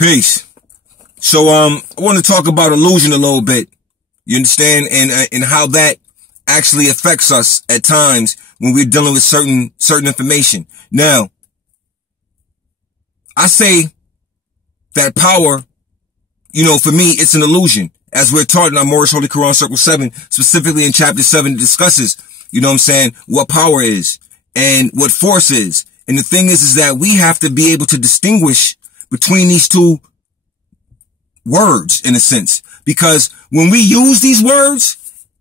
Peace. So, I want to talk about illusion a little bit. You understand? And how that actually affects us at times when we're dealing with certain information. Now, I say that power, for me, it's an illusion. As we're taught in our Moorish Holy Quran Circle 7, specifically in chapter 7, it discusses, what power is and what force is. And the thing is that we have to be able to distinguish between these two words, in a sense, because when we use these words,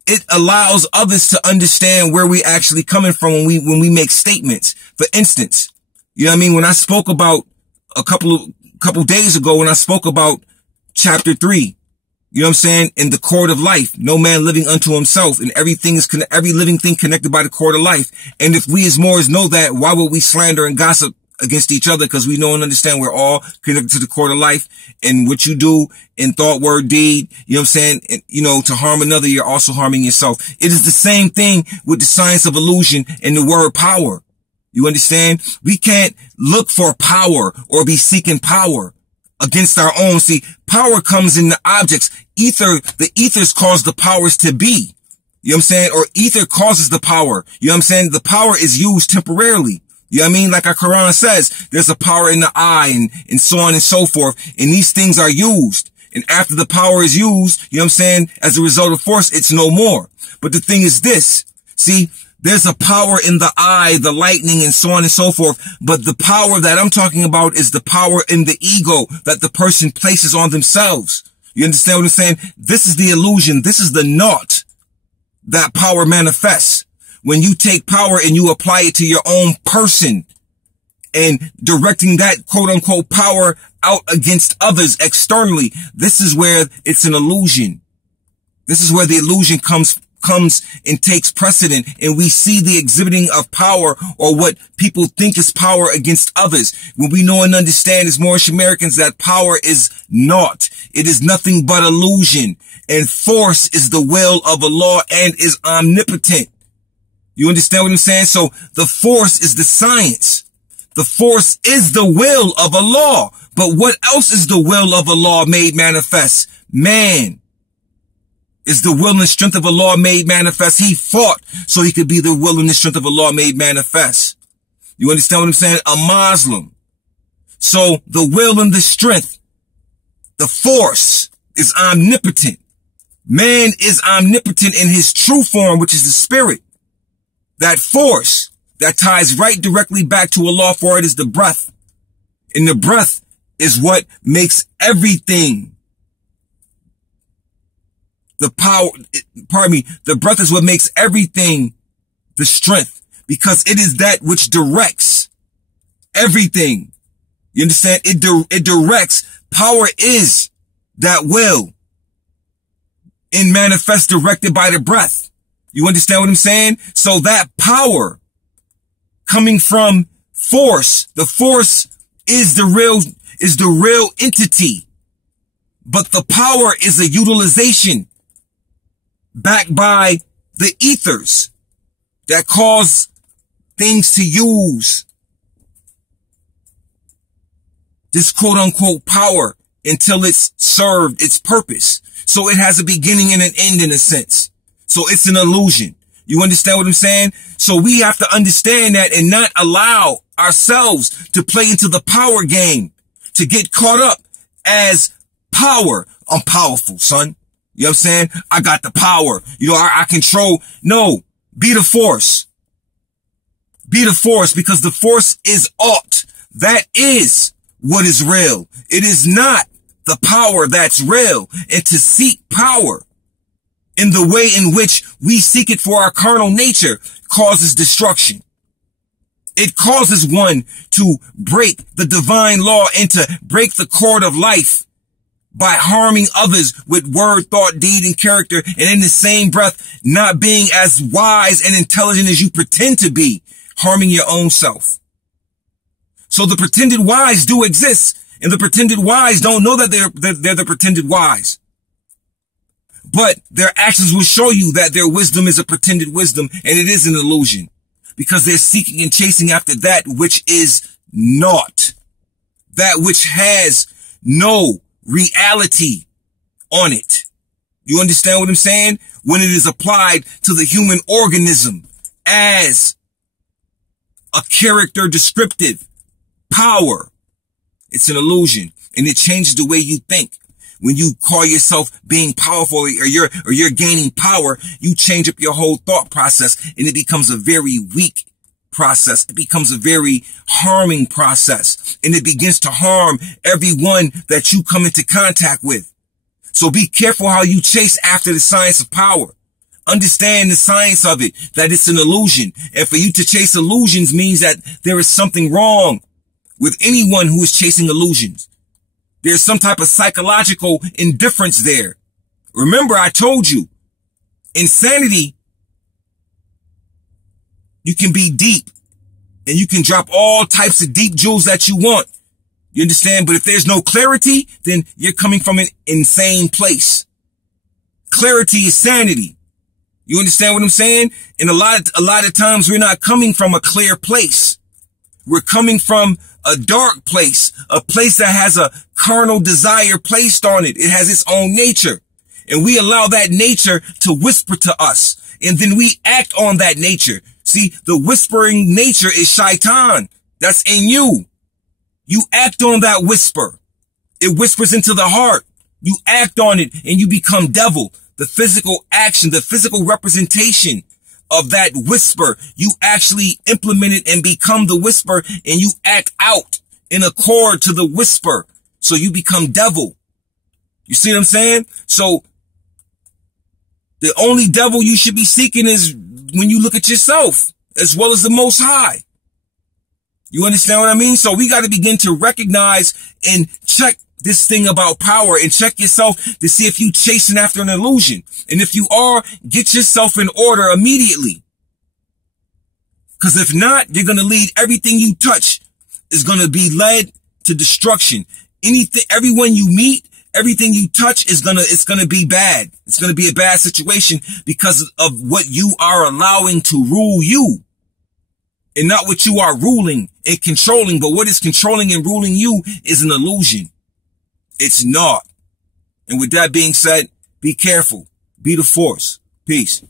it allows others to understand where we actually coming from when we make statements. For instance, when I spoke about a couple days ago, when I spoke about chapter 3, in the court of life, no man living unto himself, and every living thing connected by the court of life. And if we as Moors know that, why would we slander and gossip against each other? Because we know and understand we're all connected to the court of life, and what you do in thought, word, deed, and, to harm another, you're also harming yourself. It is the same thing with the science of illusion and the word power. You understand? We can't look for power or be seeking power against our own. See, power comes in the objects. The ethers cause the powers to be. Or ether causes the power. The power is used temporarily. Like our Quran says, there's a power in the eye and so on and so forth. And these things are used. And after the power is used, as a result of force, it's no more. But the thing is this, see, there's a power in the eye, the lightning, and so on and so forth. But the power that I'm talking about is the power in the ego that the person places on themselves. You understand what I'm saying? This is the illusion. This is the naught that power manifests. When you take power and you apply it to your own person and directing that quote unquote power out against others externally, this is where it's an illusion. This is where the illusion comes and takes precedent, and we see the exhibiting of power or what people think is power against others. When we know and understand as Moorish Americans that power is naught. It is nothing but illusion, and force is the will of Allah and is omnipotent. You understand what I'm saying? So the force is the science. The force is the will of Allah. But what else is the will of Allah made manifest? Man is the will and strength of Allah made manifest. He fought so he could be the will and the strength of Allah made manifest. You understand what I'm saying? A Muslim. So the will and the strength, the force is omnipotent. Man is omnipotent in his true form, which is the spirit. That force that ties right directly back to Allah, for it is the breath. And the breath is what makes everything. The breath is what makes everything the strength, because it is that which directs everything. You understand? It directs. Power is that will and manifest directed by the breath. You understand what I'm saying? So that power coming from force, the force is the real entity, but the power is a utilization backed by the ethers that cause things to use this quote unquote power until it's served its purpose. So it has a beginning and an end, in a sense. So it's an illusion. You understand what I'm saying? So we have to understand that and not allow ourselves to play into the power game, to get caught up as power. I'm powerful, son. You know what I'm saying? I got the power. I control. No, be the force. Be the force, because the force is aught. That is what is real. It is not the power that's real. And to seek power in the way in which we seek it for our carnal nature causes destruction. It causes one to break the divine law and to break the cord of life by harming others with word, thought, deed, and character, and in the same breath, not being as wise and intelligent as you pretend to be, harming your own self. So the pretended wise do exist, and the pretended wise don't know that they're the pretended wise. But their actions will show you that their wisdom is a pretended wisdom, and it is an illusion, because they're seeking and chasing after that which is naught, that which has no reality on it. You understand what I'm saying? When it is applied to the human organism as a character descriptive power, it's an illusion, and it changes the way you think. When you call yourself being powerful, or you're gaining power, you change up your whole thought process, and it becomes a very weak process. It becomes a very harming process, and it begins to harm everyone that you come into contact with. So be careful how you chase after the science of power. Understand the science of it, that it's an illusion. And for you to chase illusions means that there is something wrong with anyone who is chasing illusions. There's some type of psychological indifference there. Remember, I told you, insanity, you can be deep and you can drop all types of deep jewels that you want. You understand? But if there's no clarity, then you're coming from an insane place. Clarity is sanity. You understand what I'm saying? And a lot of times we're not coming from a clear place. We're coming from a dark place, a place that has a carnal desire placed on it. It has its own nature. And we allow that nature to whisper to us. And then we act on that nature. See, the whispering nature is shaitan. That's in you. You act on that whisper. It whispers into the heart. You act on it and you become devil. The physical action, the physical representation of that whisper, you actually implement it and become the whisper, and you act out in accord to the whisper. So you become devil. You see what I'm saying? So the only devil you should be seeking is when you look at yourself, as well as the Most High. You understand what I mean? So we got to begin to recognize and check this thing about power, and check yourself to see if you chasing after an illusion. And if you are, get yourself in order immediately. Because if not, you're going to lead everything you touch is going to be led to destruction. Everyone you meet, everything you touch it's going to be bad. It's going to be a bad situation because of what you are allowing to rule you. And not what you are ruling and controlling, but what is controlling and ruling you is an illusion. It's not. And with that being said, be careful. Be the force. Peace.